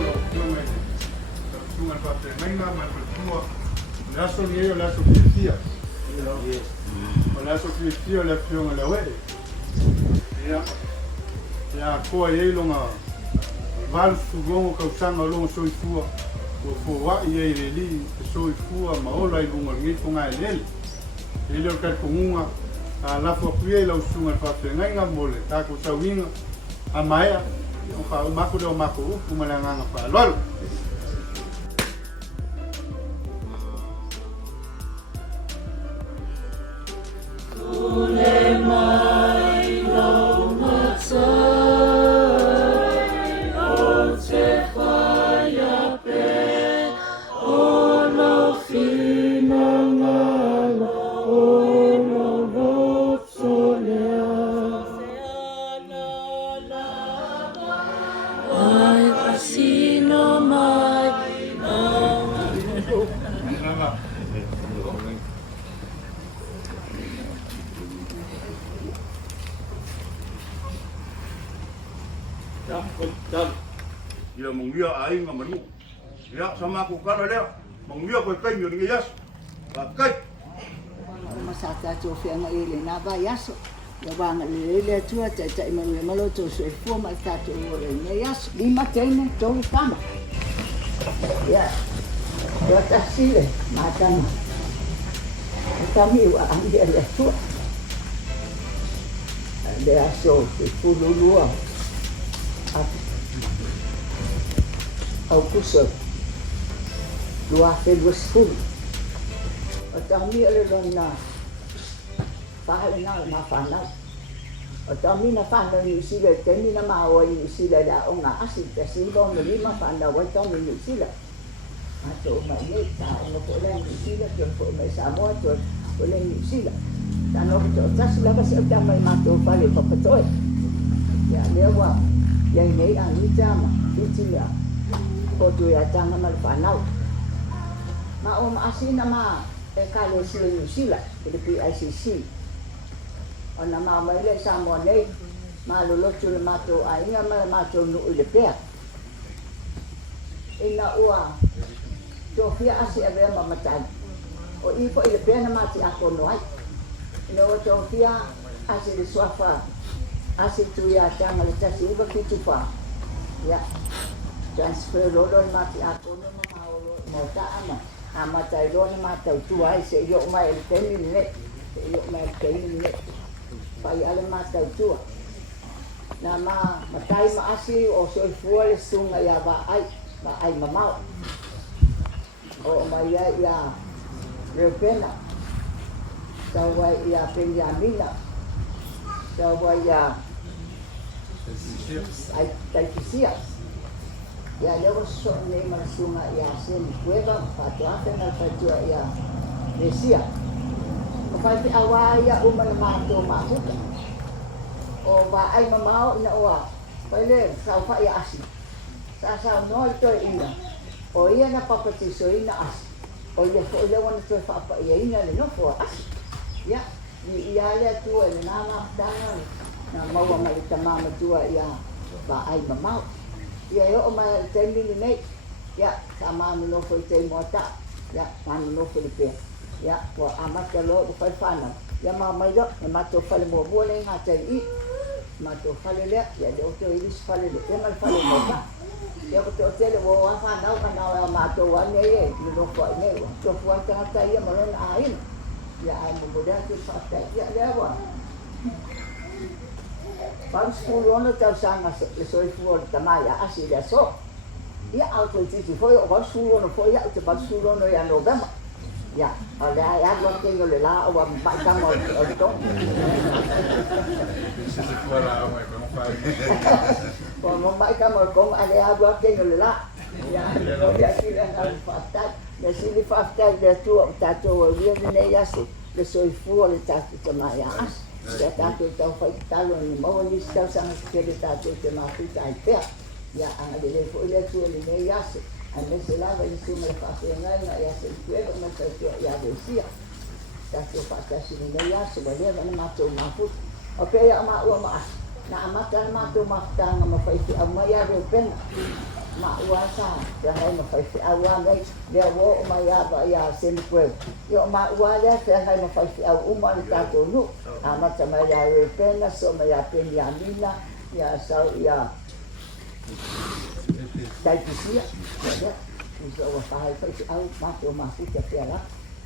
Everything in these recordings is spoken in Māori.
lo sunga parte menga man tua la so ni la so cristiana la so cristiana la fiona la we ya ko ye lo nga val sugongo ka sanga lo so ifua ko wa ye li so ifua ma ola i bunga ngi ko ngai le ile ka kunga la fo pie la sunga parte menga mole ta ko sa winga amaya o mako do mako ku malanga pa lol ya mengia aing ngamengu ya sama aku kan ada mengia ko kai yo ngi yas kai masaka to fi nga ile na ba yaso ya ba nga ile tua cha imanu malo to so fu ma sta to ole ne yas di matene to kama ya yo ta sile matama kami wa andia le tua de aso fu lulua au kuso dua februari sepuluh kami ada dona pahala na fana kami na fana ni sila kami na mawa ni sila da onga asid kasi bon lima fana wa kami ni sila ato mai ta no pola ni sila que foi mai samo to pola ni sila tano to tasila kasi ta mai mato pale papatoy ya lewa yang nei ani jama sila ko tu ya tanga mal fanau ma asina ma kale sila New Zealand di PICC ona ma mai le samo nei ma lo tu ma to ai ma to no le pe ina ua to fia asi ave ma matan o i po le pe na ma ti ako no ai ina o to fia asi le swafa asi tu ya tanga le tasi uba kitu pa ya transfer rolon mati ako no mau ta ama tai rolon mata tu ai se yo mai teni ne yo mai teni ne pai ale mata tu na matai ma asi o so fuole sunga ya ba ai mamau o mai ya repena tawa ya penjamina tawa ya ai tai kisia ya luego son de masuma ya sen cueva patuate na patua ya desia pati awaya umal mato mahuta o ba ay mamao na wa pale sa fa ya asi sa no to ina o ia na papati so ina asi o ia so ia wana to fa pa ia ina le no fo asi ya ni ia le tu na na dana na mawa mai tamama tua ya ba ay mamao ya yo ma tendi ni ya sama no foi te mota ya man no foi pe ya ko amata lo ko fana ya ma mai do ma to fale mo bole nga te I ma to fale le ya do to I fale le ya ma fale mota ya ko to te le wo wa fa na ma to wa ne ye ni no ko ne to fu ta ta ya ma lo na ai ya mo boda ke fa ta ya le wa Vamos por onde tá usando as soi for tamaya assim é só e a auto disse foi o sulo não foi o te sulo no ya novembro ya olha aí agora tem o lá o vai dar mal então se for lá vai como faz como vai dar como ali agora tem o lá ya olha aqui lá no fatal se ele faz de tu tá tu viu nem já se de soi for tá tamaya ya tanto tau fai talo ni mau ni tau sana kele tato te mafu tai pe ya ana de fo ile tu ni ne ya se ane se la va ni su me fa se na ya se puedo no se ya decía ya se fa se ni ne ya se va de na mato mafu o pe ya ma u ma na amata ma to ma ta na ma fai ti amma ya de pen ma uasa yang ai ma fai awa mai le wo ma ya sen kwe yo ma ua le yang ai ma fai au uma le tato nu a ma ta mai ya e pena so ma ya pen ya mina ya sau ya dai pisia ya so wa fai au ma to ma fu te pera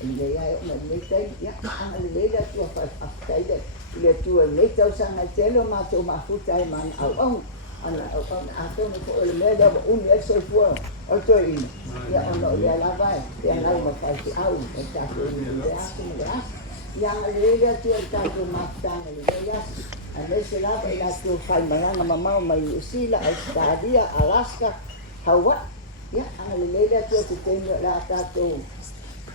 le ya me te ya ang le ya tu fa aftai le tu le tau sanga telo ma to ma fu tai man au ana ato no ko le me da un eso fue alto y ya no ya la va ya la ma fa au está ko ni ya sin gas ya le ya tu está ko ma ta le ya a veces la ya tu fa manana mamá mai usila estadia Alaska Hawaii ya le ya tu tengo la ta to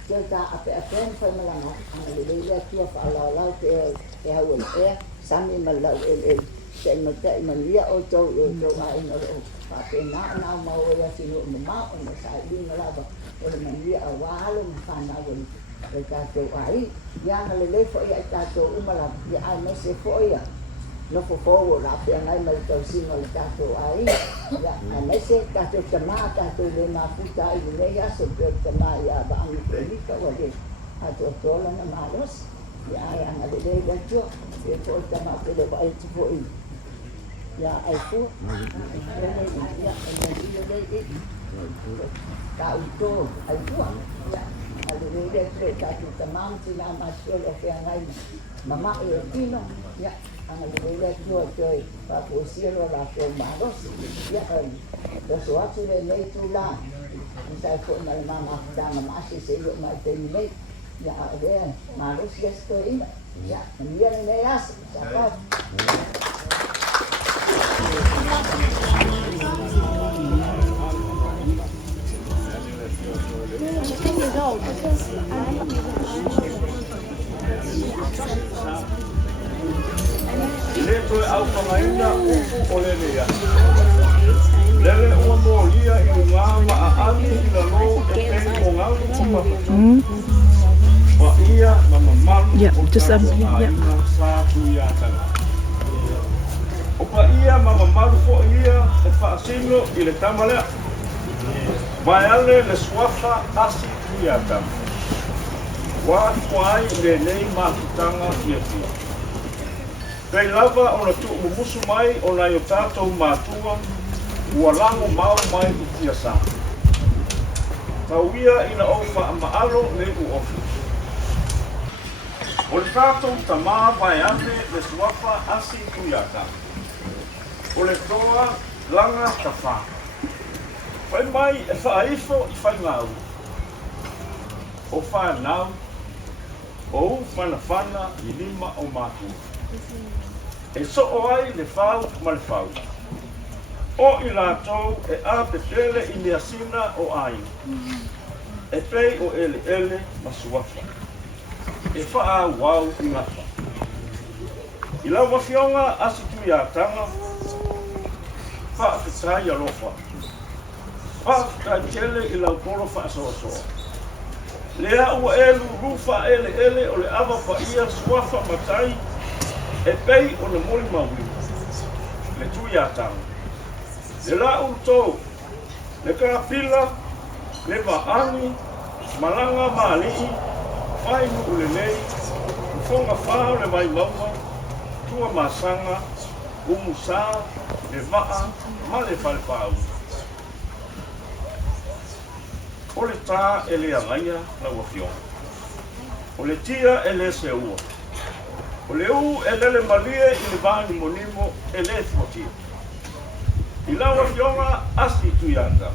kita apa fa malanga le ya tu fa la te hawen sami malau saya mata malia auto doain orang pakai nak mau ya sini mau nak saya malah orang malia awal mana pun mereka doai yang lele foi ya tato umala ya mese foi ya no fofo la yang ai mal tau sing mal tato ai ya mese tato tama tato le ma puta ile ya sebab tama ya ba ang ini kau ada atau tola na malos ya yang lele ya tu itu tama le ba itu foi ya aku ya kau itu aku ya ada dia cerita kita mampu nak masuk ke yang lain mama itu ya ana dia cuy pak usia lah ke maros ya sesuatu yang itu lah saya pun mama dan masih sibuk macam ni ya ada maros gesto ini ya dia ni ya siapa Leto au pangaina upu olelea. Lele ua molia i ngama a ani i la lo e pei o ngau kuma. Wa ia mama malu o tato a ina sātu ia tanga. Opa ia mama malu po ia e whaasino i le tamalea. Vai ale le swafa asi ia tanga. Wa tuai le nei makutanga ia tia. Kei lava o na tuu mumusu mai o na i o tātou mātua ua lango mau mai i tia sā. Tauia ina o maalo le u ofi. O le tātou tamā vai ane le suafa asi tuiaka. O le toa langa ta whā. Whai mai e whaifo i whai ngau. O whanau, o whanawhana i lima o mātua. E so o ai le whau ma le whau. O i lātou e a pepele i mea sina o ai. E pei o ele ele ma suafa. E wha wau i ngata. I lau mawhionga asi tui a tanga. Wha whitai a lofa. Wha whitai tele i lau koro wha soa soa. Lea ua elu rufa ele ele o le awa pa ia suafa matai. E pei o na moli maui, le tui a tanga. Le la utou, le karapila, le maani, malanga maali'i, whai nu le nei, ufonga whao le mai maua, tua masanga, umusa, le maa, ma le whalewhau. O le tā e le angaia na wawhionga. O le tia e le se ua. O le u e lele malie i le vāni monimo e le thmotia. I lawa fionga asi tuianga.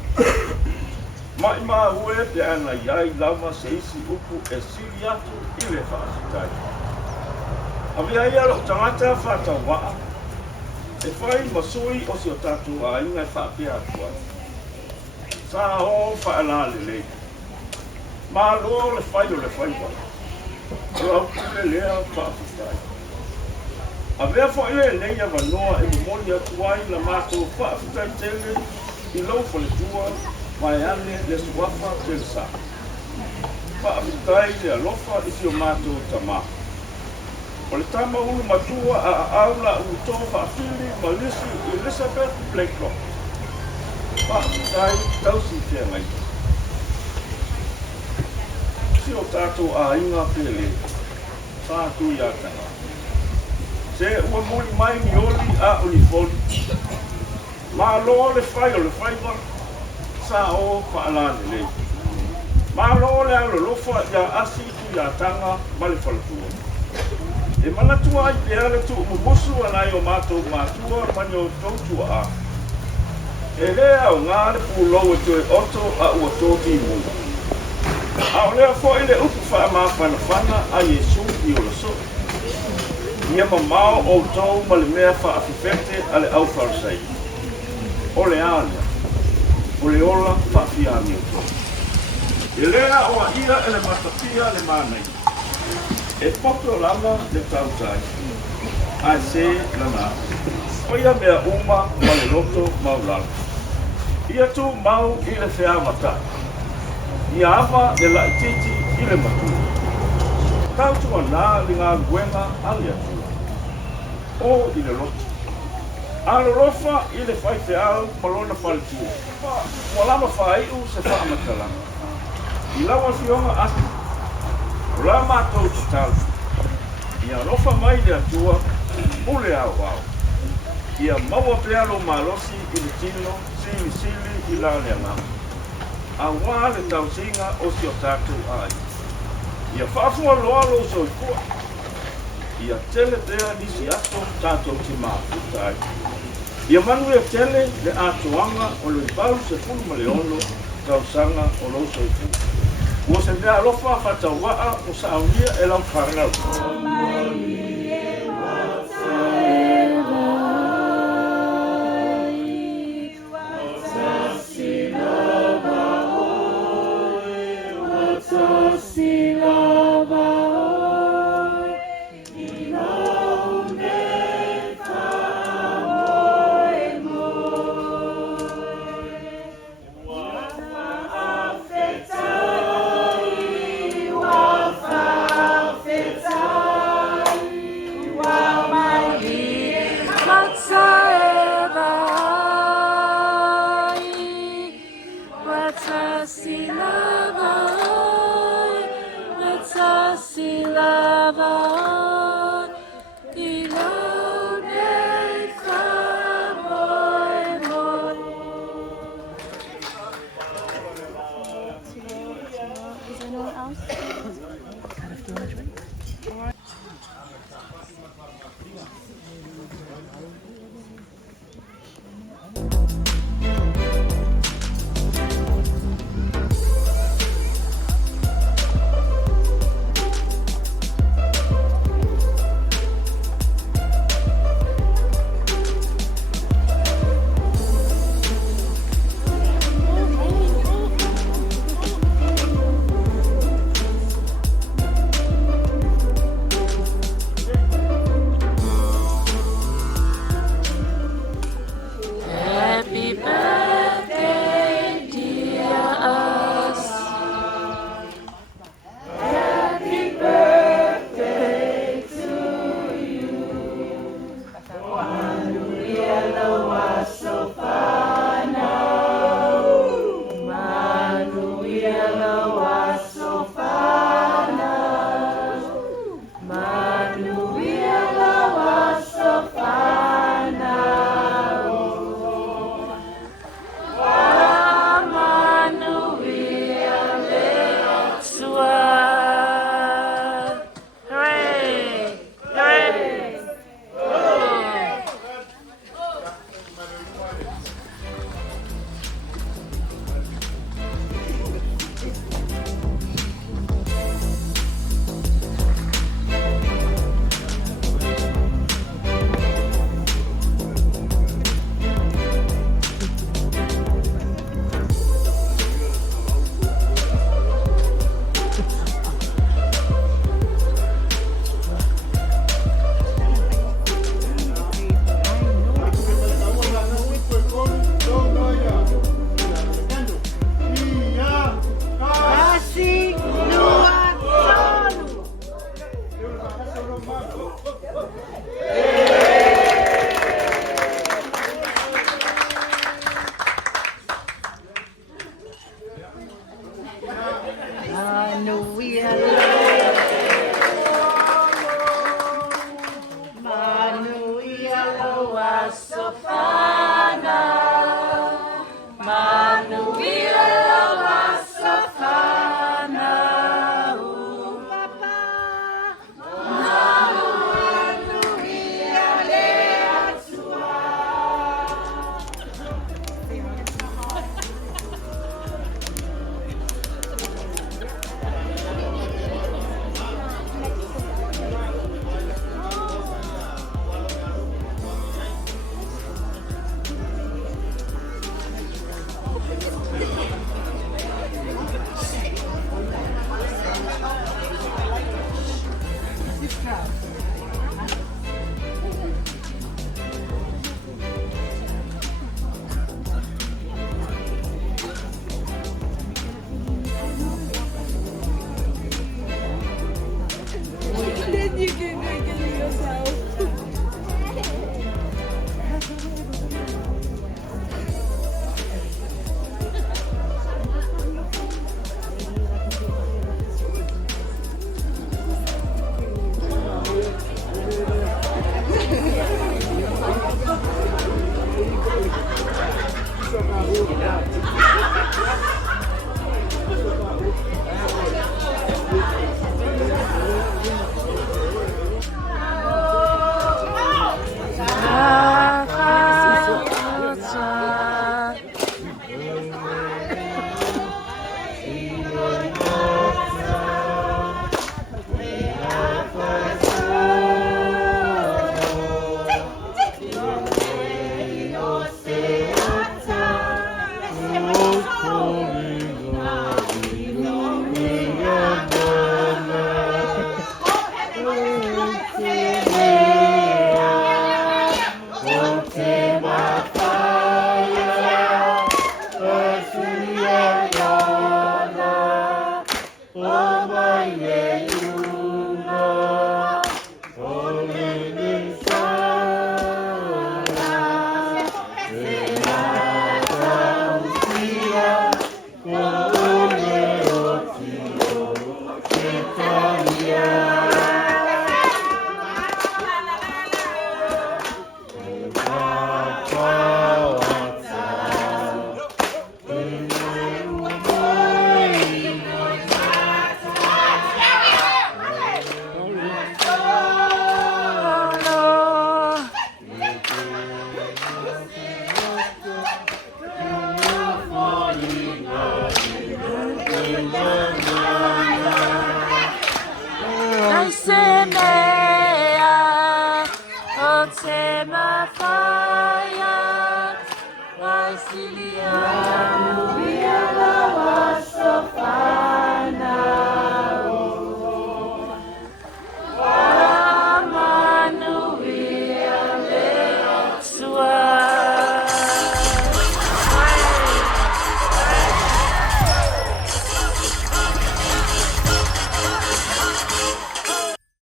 Mai maa ue pe ana iai lama se isi upu e siri atu i le whaasitai. Awi ai alo tangata whata waa. E whai masui o si o tatu a ingai whaapea atua. Sa o whaala le le. Maa lo le whai o le whai wala. Rau kule lea whaafitai. A vea whaile nei a wanoa e moni atuai na mātou whaafitai tele i lau whaletua mai ane le suafa tele sa. Whaafitai le alofa i fio mātou tamā. O le tama ulu matua a aula uto whaafili malisi Elizabeth Blakelock. whaakai tausi te ngai. Si o tātou a inga pele, whātu i atanga. Se ua muli mai ni oli a olifoli. Ma loa le whai o le whaiwa, sa o whaalane le. Ma loa le alo lofa ia asi tu i atanga ma le whalatua. E manatua ai te ale tu umubusu anai o mātou mātua mani o tautua a. E lea o ngāre pūlou e tue oto a ua tōki mua. A o lea fo ile upu wha ma whanawhana a Yesu i o laso. Ia mamao o tau ma le mea wha awhiwhete a le au wharisai. O le ānia, o le ola wha whiani o tau. E lea o a ia e le matapia le mānei. E poto langa le tautai. Ai se lana. O ia mea uma ma le loto maulala. Ia tu mau i le whea mata. Ia ama le laititi i le matu. Tautu anā li ngā guenga ali atu. O i le loto. Alo rofa i le whai te au malona whalitua. Mwalama whaiu se wha amatalanga. I lawa fionga atu. O la mātou te tau. Ia rofa mai le atua, mule au au. Ia maua pealo malosi i le tino, sili i la le angama. A wā le tau singa o si o tātou ai. Ia whafua loalo so i kua. Ia tele tea nisi ato tātou te māputai. Ia manu e tele le atoanga o le pau se fulu ma le ono, tau sanga o lo so i kua. Ua se mea alofa whatau waa o sa aunia e lau whanau. Is anyone else?